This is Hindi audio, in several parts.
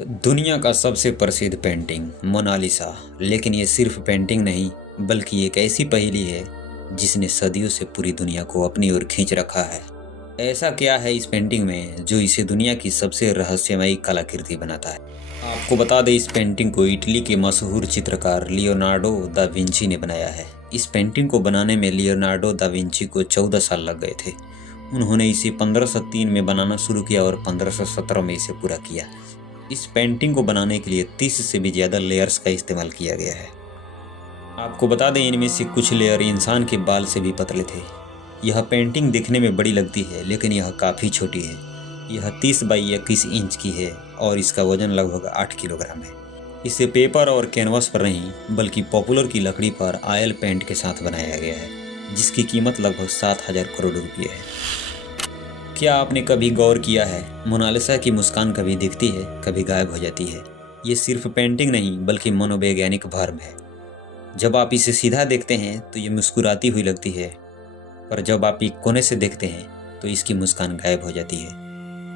दुनिया का सबसे प्रसिद्ध पेंटिंग मोनालिसा। लेकिन ये सिर्फ पेंटिंग नहीं बल्कि एक ऐसी पहेली है जिसने सदियों से पूरी दुनिया को अपनी ओर खींच रखा है। ऐसा क्या है इस पेंटिंग में जो इसे दुनिया की सबसे रहस्यमयी कलाकृति बनाता है। आपको बता दें, इस पेंटिंग को इटली के मशहूर चित्रकार लियोनार्डो दा विंची ने बनाया है। इस पेंटिंग को बनाने में लियोनार्डो दा विंची को 14 साल लग गए थे। उन्होंने इसे 1503 में बनाना शुरू किया और 1517 में इसे पूरा किया। इस पेंटिंग को बनाने के लिए 30 से भी ज़्यादा लेयर्स का इस्तेमाल किया गया है। आपको बता दें, इनमें से कुछ लेयर इंसान के बाल से भी पतले थे। यह पेंटिंग दिखने में बड़ी लगती है लेकिन यह काफ़ी छोटी है। यह 30 बाई 21 इंच की है और इसका वजन लगभग 8 किलोग्राम है। इसे पेपर और कैनवास पर नहीं बल्कि पॉपुलर की लकड़ी पर ऑयल पेंट के साथ बनाया गया है, जिसकी कीमत लगभग 7,000 करोड़ रुपये है। क्या आपने कभी गौर किया है, मोनालिसा की मुस्कान कभी दिखती है कभी गायब हो जाती है। ये सिर्फ पेंटिंग नहीं बल्कि मनोवैज्ञानिक भ्रम है। जब आप इसे सीधा देखते हैं तो ये मुस्कुराती हुई लगती है, पर जब आप एक कोने से देखते हैं तो इसकी मुस्कान गायब हो जाती है।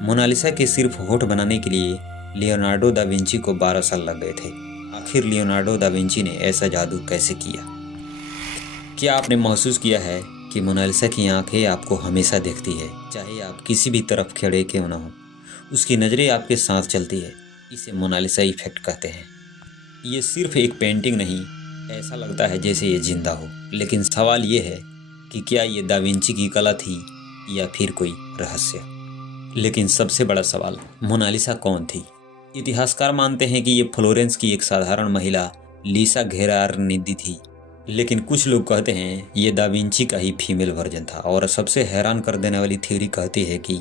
मोनालिसा के सिर्फ होठ बनाने के लिए लियोनार्डो दा विंची को 12 साल लग गए थे। आखिर लियोनार्डो दा विंची ने ऐसा जादू कैसे किया? क्या आपने महसूस किया है कि मोनालिसा की आंखें आपको हमेशा देखती है, चाहे आप किसी भी तरफ खड़े क्यों ना हो। उसकी नज़रें आपके साथ चलती है। इसे मोनालिसा इफेक्ट कहते हैं। ये सिर्फ एक पेंटिंग नहीं, ऐसा लगता है जैसे ये जिंदा हो। लेकिन सवाल ये है कि क्या ये दा विंची की कला थी या फिर कोई रहस्य। लेकिन सबसे बड़ा सवाल, मोनालिसा कौन थी? इतिहासकार मानते हैं कि ये फ्लोरेंस की एक साधारण महिला लीसा घेरारनिदी थी, लेकिन कुछ लोग कहते हैं ये दा विंची का ही फीमेल वर्जन था। और सबसे हैरान कर देने वाली थ्योरी कहती है कि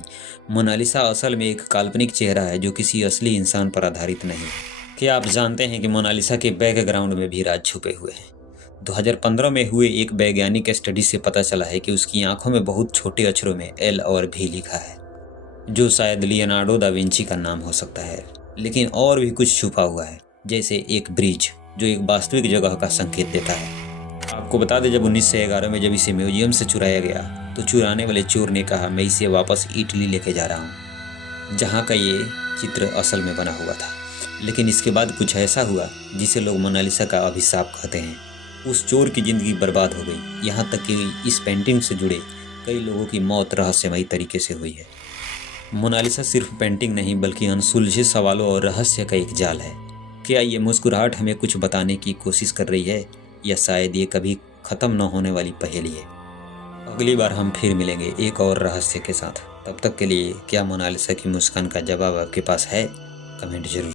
मोनालिसा असल में एक काल्पनिक चेहरा है जो किसी असली इंसान पर आधारित नहीं। क्या आप जानते हैं कि मोनालिसा के बैकग्राउंड में भी राज छुपे हुए हैं? 2015 में हुए एक वैज्ञानिक स्टडी से पता चला है कि उसकी आंखों में बहुत छोटे अक्षरों में एल और भी लिखा है, जो शायद लियोनार्डो दा विंची का नाम हो सकता है। लेकिन और भी कुछ छुपा हुआ है, जैसे एक ब्रिज जो एक वास्तविक जगह का संकेत देता है। आपको बता दें, जब 1911 में जब इसे म्यूजियम से चुराया गया तो चुराने वाले चोर ने कहा, मैं इसे वापस इटली लेके जा रहा हूँ, जहाँ का ये चित्र असल में बना हुआ था। लेकिन इसके बाद कुछ ऐसा हुआ जिसे लोग मोनालिसा का अभिशाप कहते हैं। उस चोर की ज़िंदगी बर्बाद हो गई, यहाँ तक कि इस पेंटिंग से जुड़े कई लोगों की मौत रहस्यमयी तरीके से हुई है। मोनालिसा सिर्फ पेंटिंग नहीं बल्कि अनसुलझे सवालों और रहस्य का एक जाल है। क्या ये मुस्कुराहट हमें कुछ बताने की कोशिश कर रही है, या शायद ये कभी ख़त्म न होने वाली पहेली है? अगली बार हम फिर मिलेंगे एक और रहस्य के साथ। तब तक के लिए क्या मोनालिसा की मुस्कान का जवाब आपके पास है? कमेंट जरूर।